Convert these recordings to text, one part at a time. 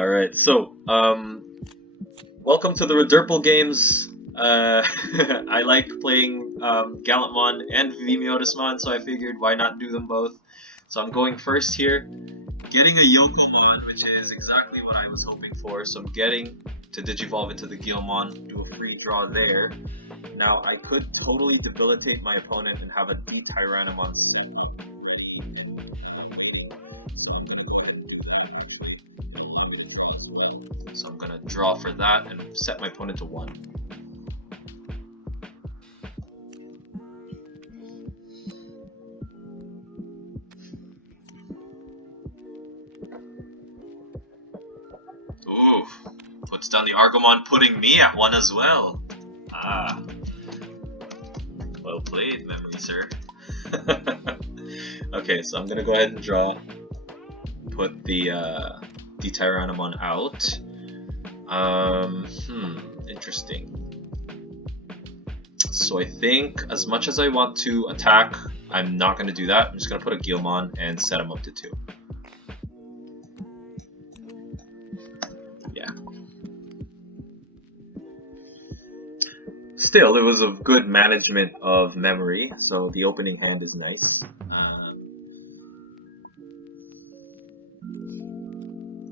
Alright, so, welcome to the Redurple games. I like playing Gallantmon and Veno-Myotismon, so I figured why not do them both. So I'm going first here, getting a Yokomon, which is exactly what I was hoping for. So I'm getting to Digivolve into the Gallantmon, do a free draw there. Now I could totally debilitate my opponent and have a Tyrannomon. So I'm gonna draw for that and set my opponent to 1. Ooh, puts down the Argomon, putting me at 1 as well. Ah, well played, memory sir. Okay, so I'm gonna go ahead and draw. Put the Tyrannomon out. Interesting. So I think as much as I want to attack, I'm not going to do that. I'm just going to put a Gallantmon and set him up to 2. Yeah. Still, it was a good management of memory, so the opening hand is nice.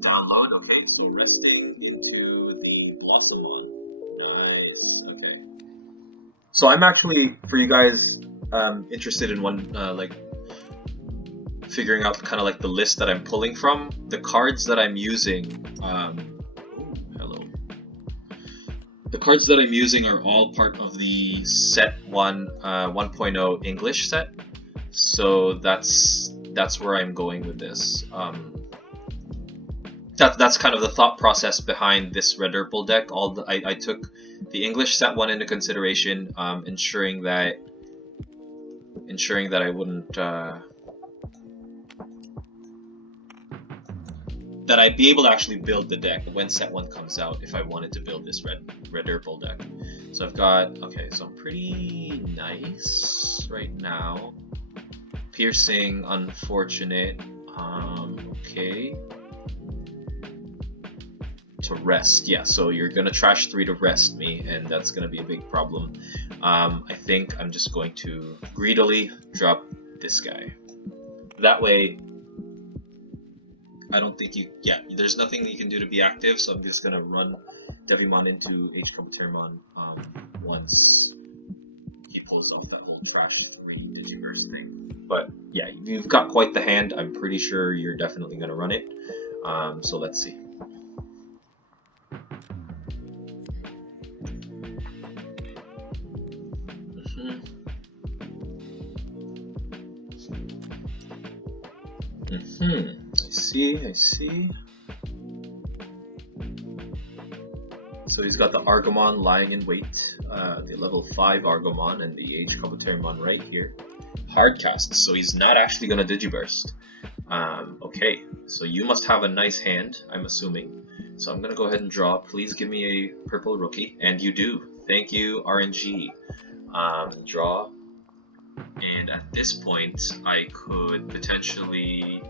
Download, okay. So resting into the Blossomon. Nice, okay. So I'm actually, for you guys, interested in one, like, figuring out kind of like the list that I'm pulling from. The cards that I'm using, hello. The cards that I'm using are all part of the set 1.0 English set. So that's where I'm going with this. That's kind of the thought process behind this Redurple deck. I took the English set 1 into consideration, ensuring that I wouldn't that I'd be able to actually build the deck when set 1 comes out if I wanted to build this Redurple deck. So I've got, okay, so I'm pretty nice right now. Piercing, unfortunate. Okay. To rest, yeah, so you're gonna trash 3 to rest me, and that's gonna be a big problem. I think I'm just going to greedily drop this guy. That way, I don't think there's nothing that you can do to be active, so I'm just gonna run Digimon into H-Kabuterimon once he pulls off that whole trash 3 Digiverse thing. But yeah, you've got quite the hand. I'm pretty sure you're definitely gonna run it. So let's see. I see. So he's got the Argomon lying in wait, the level 5 Argomon and the H-Kabuterimon right here. Hardcast, so he's not actually going to Digiburst. Okay, so you must have a nice hand, I'm assuming. So I'm going to go ahead and draw. Please give me a purple rookie, and you do. Thank you, RNG. Draw. And at this point, I could potentially...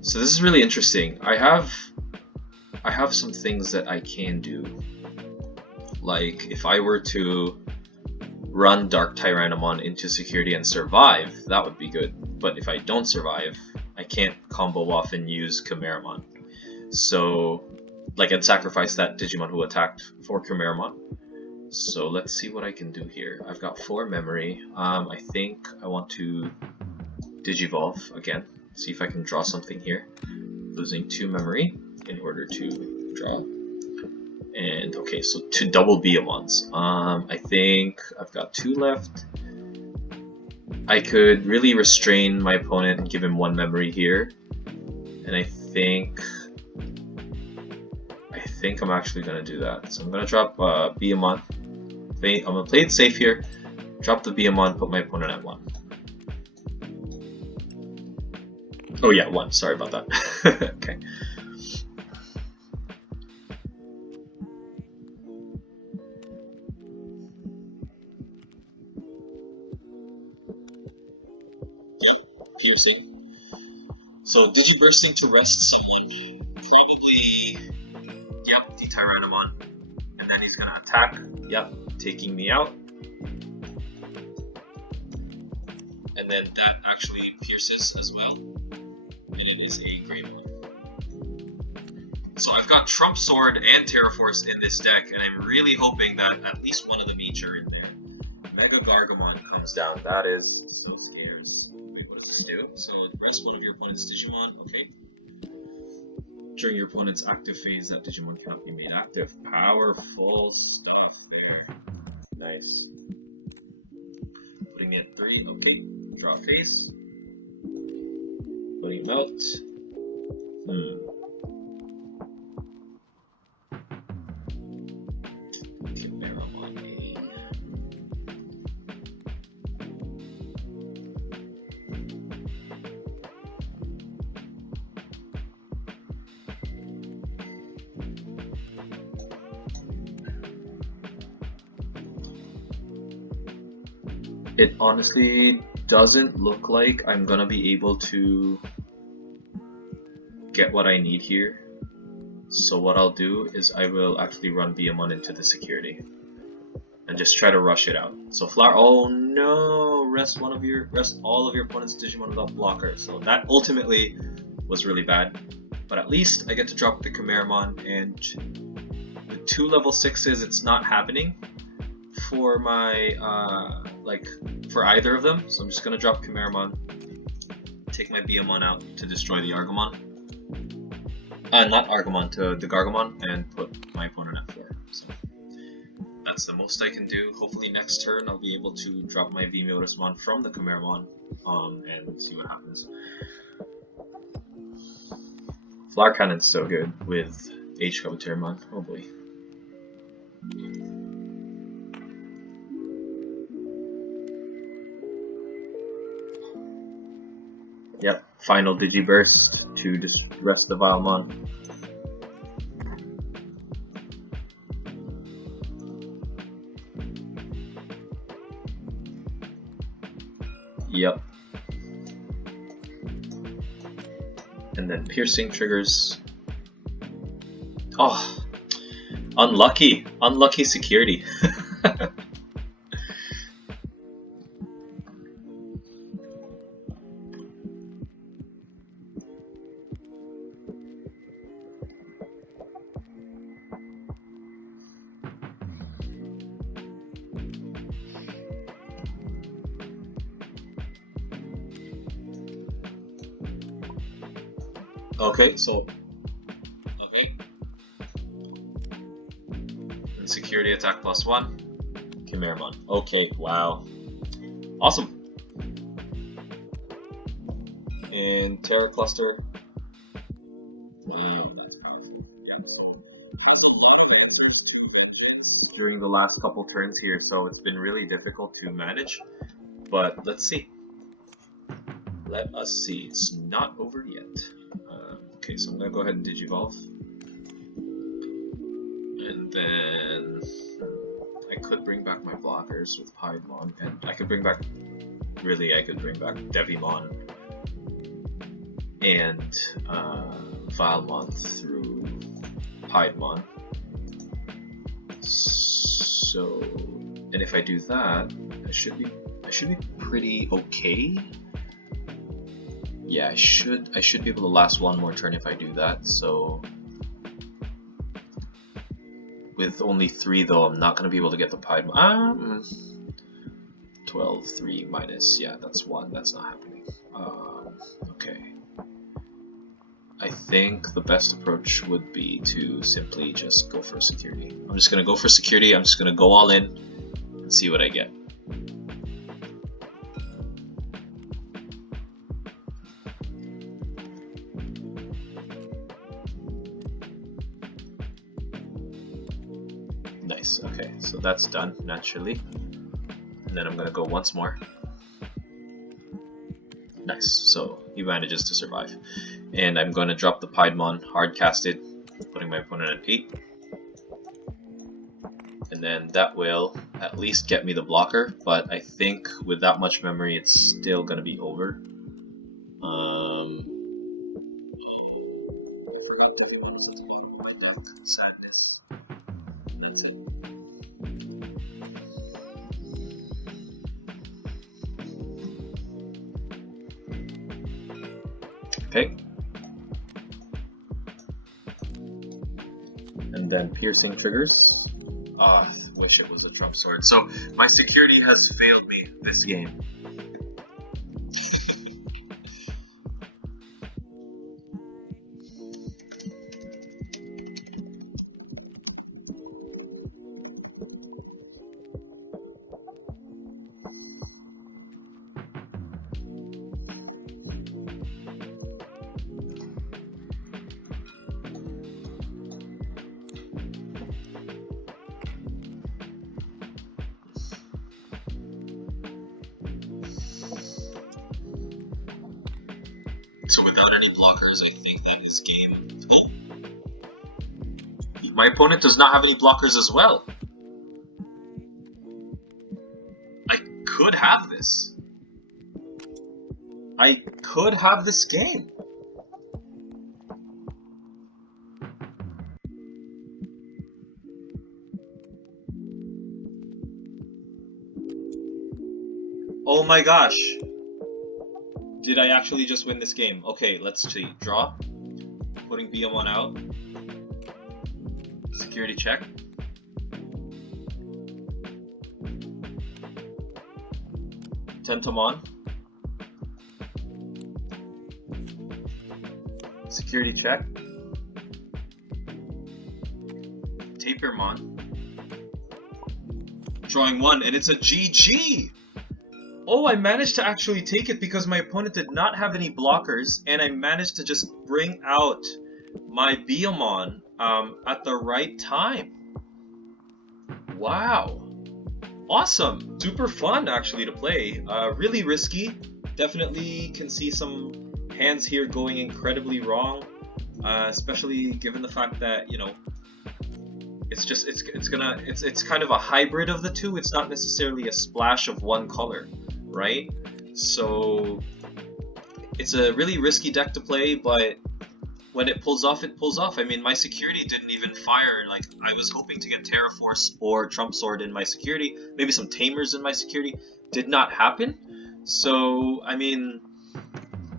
So this is really interesting. I have some things that I can do. Like, if I were to run Dark Tyrannomon into security and survive, that would be good. But if I don't survive, I can't combo off and use Chimeramon. So, like, I'd sacrifice that Digimon who attacked for Chimeramon. So let's see what I can do here. I've got 4 memory. I think I want to Digivolve again. See if I can draw something here. Losing 2 memory in order to draw. And okay, so 2 double Piedmons. I think I've got 2 left. I could really restrain my opponent and give him 1 memory here. And I think I'm actually gonna do that. So I'm gonna drop Piedmon. I'm gonna play it safe here. Drop the Piedmon, put my opponent at 1. Oh yeah, 1. Sorry about that. Okay. Yep. piercing. So Digibursting to rest someone. Probably, yep, the Tyrannomon. And then he's gonna attack, yep, taking me out. And then that actually pierces as well. And it is a Greymon. So I've got Trump Sword and Terraforce in this deck, and I'm really hoping that at least one of them each are in there. Mega Gargamon comes down. That is so scarce. Wait, what does this do? So rest one of your opponent's Digimon. Okay. During your opponent's active phase, that Digimon cannot be made active. Powerful stuff there. Nice. Putting in 3. Okay. Draw face. Putting him out. Chimeramon A. It honestly doesn't look like I'm gonna be able to get what I need here. So what I'll do is I will actually run Veno-Myotismon into the security and just try to rush it out. So Flower, oh no, rest all of your opponent's Digimon without blocker. So that ultimately was really bad, but at least I get to drop the Chimeramon, and with 2 level 6s, it's not happening for my for either of them. So I'm just gonna drop Chimeramon, take my Veno-Myon out to destroy the Argomon. Not Argomon, to the Gargamon, and put my opponent at 4. So that's the most I can do. Hopefully next turn I'll be able to drop my Veno-Myotismon from the Chimeramon and see what happens. Flower Cannon's so good with H-Kabuterimon. Oh boy. Yep, final Digiburst to just rest the Vilemon. Yep. And then piercing triggers. Oh, unlucky. Unlucky security. Okay, so okay. And security attack +1. Chimeramon. Okay, wow. Awesome. And Terra Cluster. Wow. During the last couple turns here, so it's been really difficult to manage. But let's see. Let us see. It's not over yet. Okay, so I'm gonna go ahead and Digivolve. And then I could bring back my blockers with Piedmon, and I could bring back Devimon and Vilemon through Piedmon. So, and if I do that, I should be pretty okay. Yeah, I should be able to last one more turn if I do that. So with only 3 though, I'm not gonna be able to get the Piedmon. 12, 3 minus, yeah, that's 1. That's not happening. Okay. I think the best approach would be to simply just go for security. I'm just gonna go for security. I'm just gonna go all in and see what I get. Nice, okay, so that's done naturally. And then I'm gonna go once more. Nice, so he manages to survive. And I'm gonna drop the Piedmon hard casted, putting my opponent at 8. And then that will at least get me the blocker, but I think with that much memory it's still gonna be over. Okay. And then piercing triggers. Ah, wish it was a trump sword. So my security has failed me this game. So without any blockers, I think that is game. My opponent does not have any blockers as well. I could have this. I could have this game. Oh my gosh. Did I actually just win this game? Okay, let's see. Draw. Putting Piedmon out. Security check. Tentomon. Security check. Tapermon. Drawing one, and it's a GG! Oh, I managed to actually take it because my opponent did not have any blockers, and I managed to just bring out my Piedmon at the right time. Wow. Awesome. Super fun, actually, to play. Really risky. Definitely can see some hands here going incredibly wrong, especially given the fact that, you know, it's kind of a hybrid of the two. It's not necessarily a splash of one color, right? So it's a really risky deck to play, but when it pulls off, it pulls off. I mean, my security didn't even fire. Like, I was hoping to get Terra Force or Trump Sword in my security, maybe some Tamers in my security. Did not happen. So, I mean,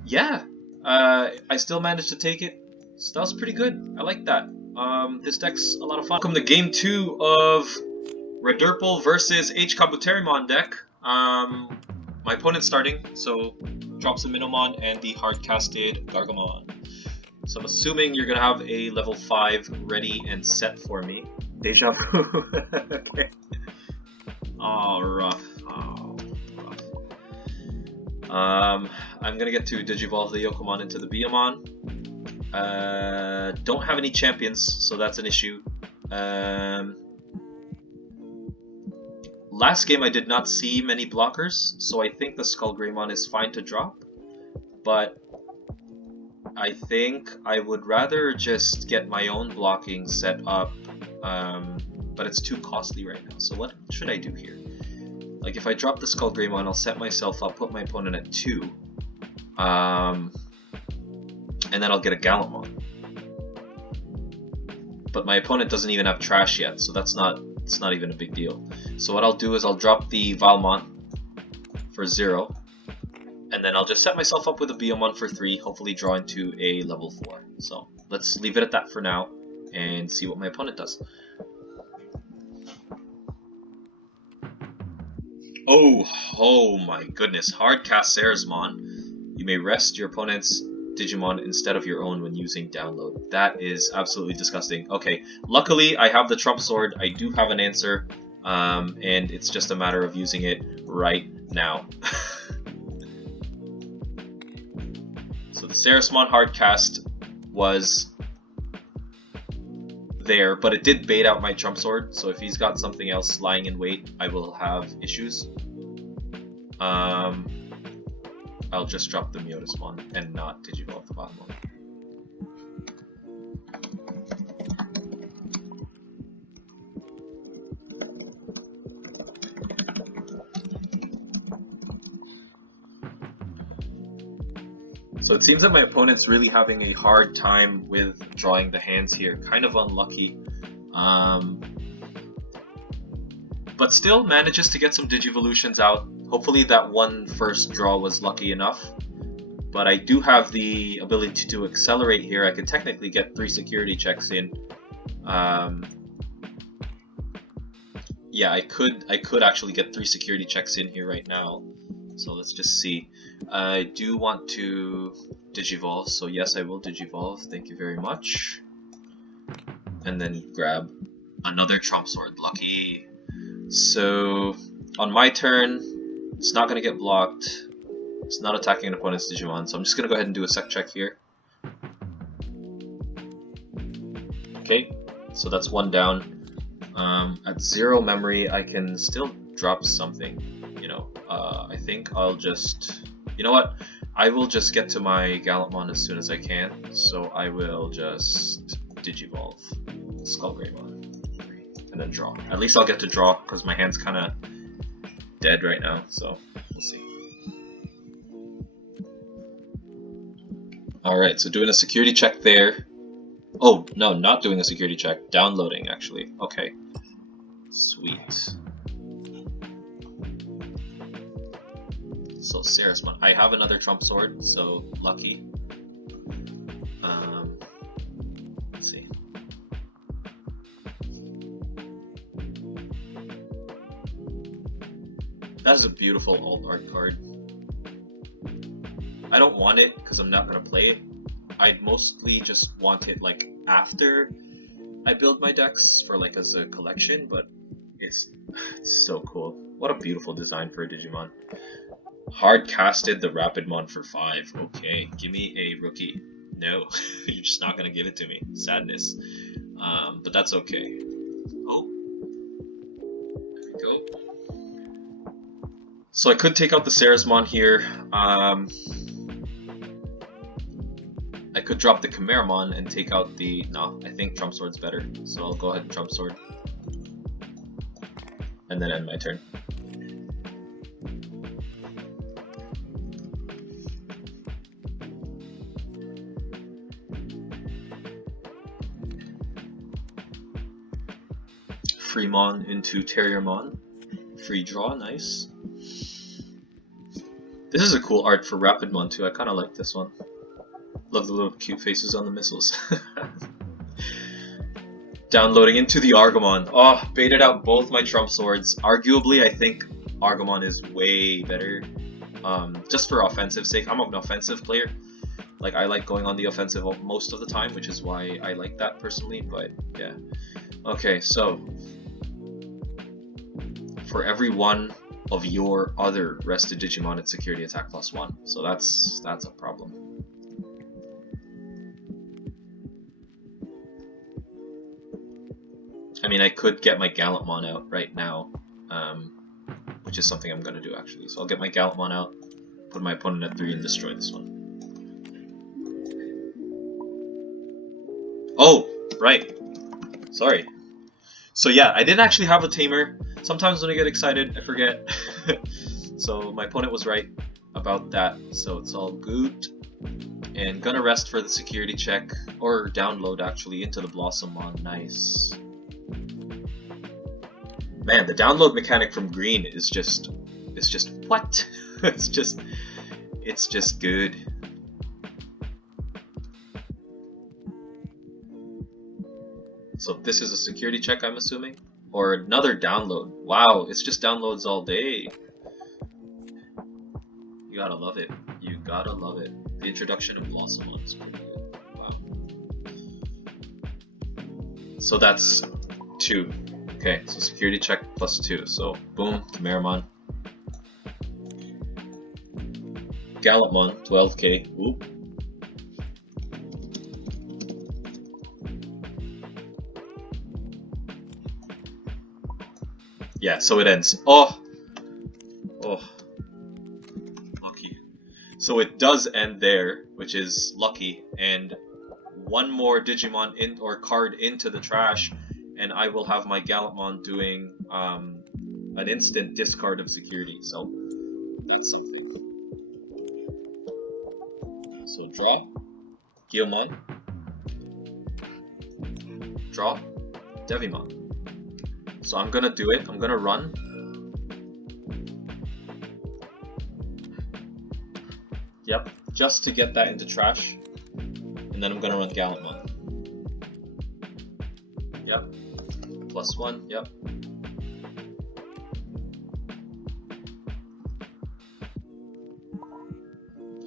yeah, I still managed to take it. So that was pretty good. I like that. This deck's a lot of fun. Welcome to game 2 of Redurple versus H-Kabuterimon deck. My opponent's starting, so drops the Veno-Myotismon and the hard-casted Gallantmon. So I'm assuming you're gonna have a level 5 ready and set for me. Deja vu. Okay. Oh, rough. Oh, rough. I'm gonna get to Digivolve the Yokomon into the Piedmon. Don't have any champions, so that's an issue. Last game I did not see many blockers, so I think the Skullgreymon is fine to drop. But I think I would rather just get my own blocking set up, but it's too costly right now. So what should I do here? Like, if I drop the Skullgreymon, I'll set myself up, put my opponent at 2. And then I'll get a Gallantmon. But my opponent doesn't even have trash yet, so it's not even a big deal. So what I'll do is I'll drop the Valmon for 0, and then I'll just set myself up with a Piedmon for 3, hopefully draw into a level 4. So let's leave it at that for now and see what my opponent does. Oh my goodness, hard cast Ceresmon. You may rest your opponent's Digimon instead of your own when using download. That is absolutely disgusting. Okay, luckily I have the Trump Sword. I do have an answer, and it's just a matter of using it right now. So the Ceresmon hardcast was there, but it did bait out my Trump Sword, so if he's got something else lying in wait, I will have issues. I'll just drop the Myotismon and not Digivolve the Veno-Myotismon. So it seems that my opponent's really having a hard time with drawing the hands here. Kind of unlucky. But still manages to get some Digivolutions out. Hopefully that one first draw was lucky enough. but I do have the ability to accelerate here. I could technically get 3 security checks in. Yeah, I could actually get 3 security checks in here right now. So let's just see. I do want to Digivolve, so yes, I will Digivolve. Thank you very much. And then grab another Trump Sword. Lucky. So on my turn, it's not going to get blocked. It's not attacking an opponent's Digimon, so I'm just going to go ahead and do a sec check here. Okay, so that's 1 down. At 0 memory, I can still drop something, you know. I think I'll just... You know what? I will just get to my Gallantmon as soon as I can, so I will just Digivolve Skullgreymon and then draw. At least I'll get to draw, because my hand's kind of dead right now, so we'll see. Alright, so doing a security check there. Oh, no, not doing a security check. Downloading, actually. Okay. Sweet. So, Ceresmon. I have another Trump Sword, so lucky. Let's see. That is a beautiful alt art card. I don't want it because I'm not going to play it. I'd mostly just want it like after I build my decks for like as a collection, but it's so cool. What a beautiful design for a Digimon. Hard casted the Rapidmon for 5. Okay, give me a rookie. No, you're just not gonna give it to me. Sadness. But that's okay. Oh, there we go. So I could take out the Ceresmon here. I could drop the Chimeramon and take out the... No, I think Trump Sword's better. So I'll go ahead and Trump Sword. And then end my turn. Freemon into Terriermon. Free draw, nice. This is a cool art for Rapidmon too. I kind of like this one. Love the little cute faces on the missiles. Downloading into the Argomon. Oh, baited out both my Trump Swords. Arguably, I think Argomon is way better. Just for offensive sake. I'm an offensive player. Like, I like going on the offensive most of the time, which is why I like that personally, but yeah. Okay, so for every one of your other rested Digimon, it's security attack +1. So that's a problem. I mean, I could get my Gallantmon out right now, which is something I'm going to do actually. So I'll get my Gallantmon out, put my opponent at 3 and destroy this one. Oh, right. Sorry. So yeah, I didn't actually have a tamer. Sometimes when I get excited, I forget. So my opponent was right about that, so it's all good. And gonna rest for the security check, or download actually, into the Blossommon. Nice. Man, the download mechanic from green is just what? it's just good. So this is a security check, I'm assuming? Or another download. Wow, it's just downloads all day. You gotta love it. You gotta love it. The introduction of Blossommon is pretty good. Wow. So that's 2. Okay, so security check +2. So boom, Chimeramon. Gallantmon, 12k. Oop. Yeah, so it ends. Oh! Lucky. So it does end there, which is lucky, and one more Digimon or card into the trash, and I will have my Gallantmon doing an instant discard of security, so that's something. So draw, Guillemon, draw, Devimon. So I'm gonna do it, I'm gonna run. Yep, just to get that into trash, and then I'm gonna run Gallantmon. Yep. +1, yep.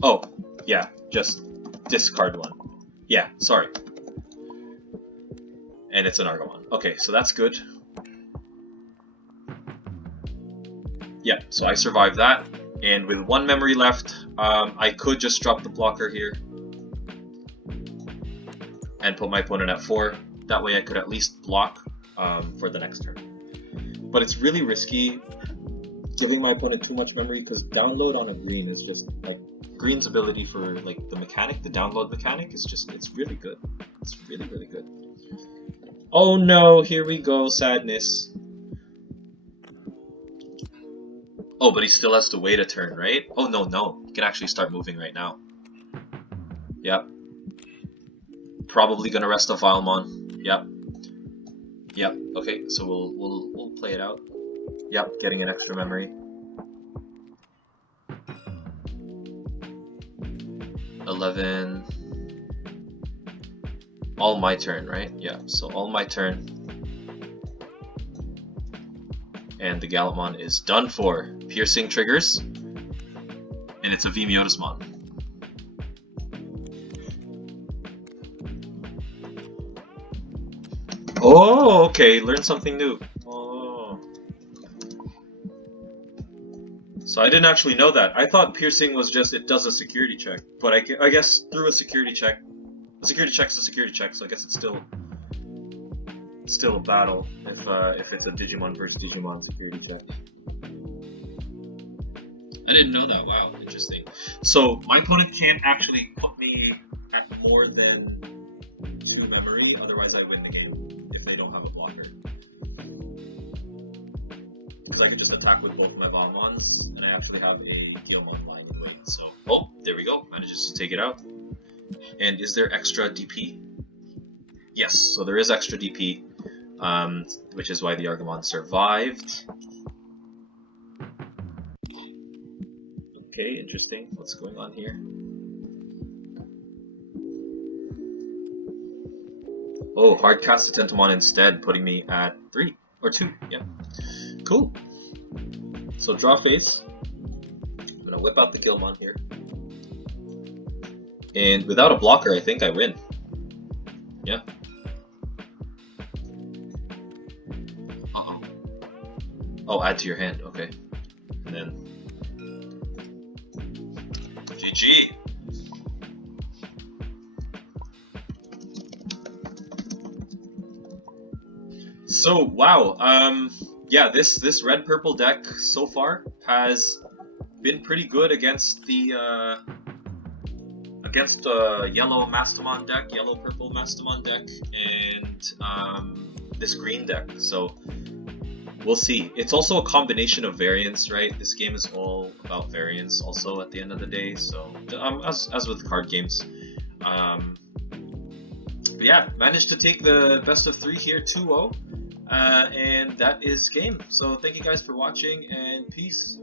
Oh, yeah, just discard one. Yeah, sorry. And it's an Argomon. Okay, so that's good. Yeah, so I survived that. And with 1 memory left, I could just drop the blocker here and put my opponent at 4. That way I could at least block for the next turn. But it's really risky giving my opponent too much memory, because download on a green is just like, green's ability for like the mechanic, the download mechanic is just, it's really good. It's really, really good. Oh no, here we go, sadness. Oh, but he still has to wait a turn, right? Oh no, he can actually start moving right now. Yep. Probably gonna rest a Veno-Myotismon. Yep. Okay, so we'll play it out. Yep, getting an extra memory. 11. All my turn, right? Yeah, so all my turn. And the Gallantmon is done for. Piercing triggers. And it's a Veno-Myotismon. Oh, okay, learn something new. Oh. So I didn't actually know that. I thought piercing was just, it does a security check. But I guess through a security check, a security check's a security check, so I guess it's still a battle if it's a Digimon versus Digimon security check. I didn't know that. Wow, interesting. So my opponent can't actually put me at more than 2 memory, otherwise I win the game if they don't have a blocker. Because I could just attack with both my Veno-Mons, and I actually have a Gallantmon lying in wait. So, oh, there we go. Manages to take it out. And is there extra DP? Yes, so there is extra DP, which is why the Argomon survived. Okay, interesting. What's going on here? Oh, hard cast a Tentomon instead, putting me at 3 or 2. Yeah, cool. So draw phase. I'm gonna whip out the Gallantmon here, and without a blocker, I think I win. Yeah. Oh, add to your hand. Okay, and then GG. So wow, yeah, this red purple deck so far has been pretty good against the yellow Mastamon deck, yellow purple Mastamon deck, and this green deck. So we'll see. It's also a combination of variants, right? This game is all about variants, also at the end of the day. So as with card games. But yeah, managed to take the best of 3 here, 2-0. And that is game. So thank you guys for watching, and peace.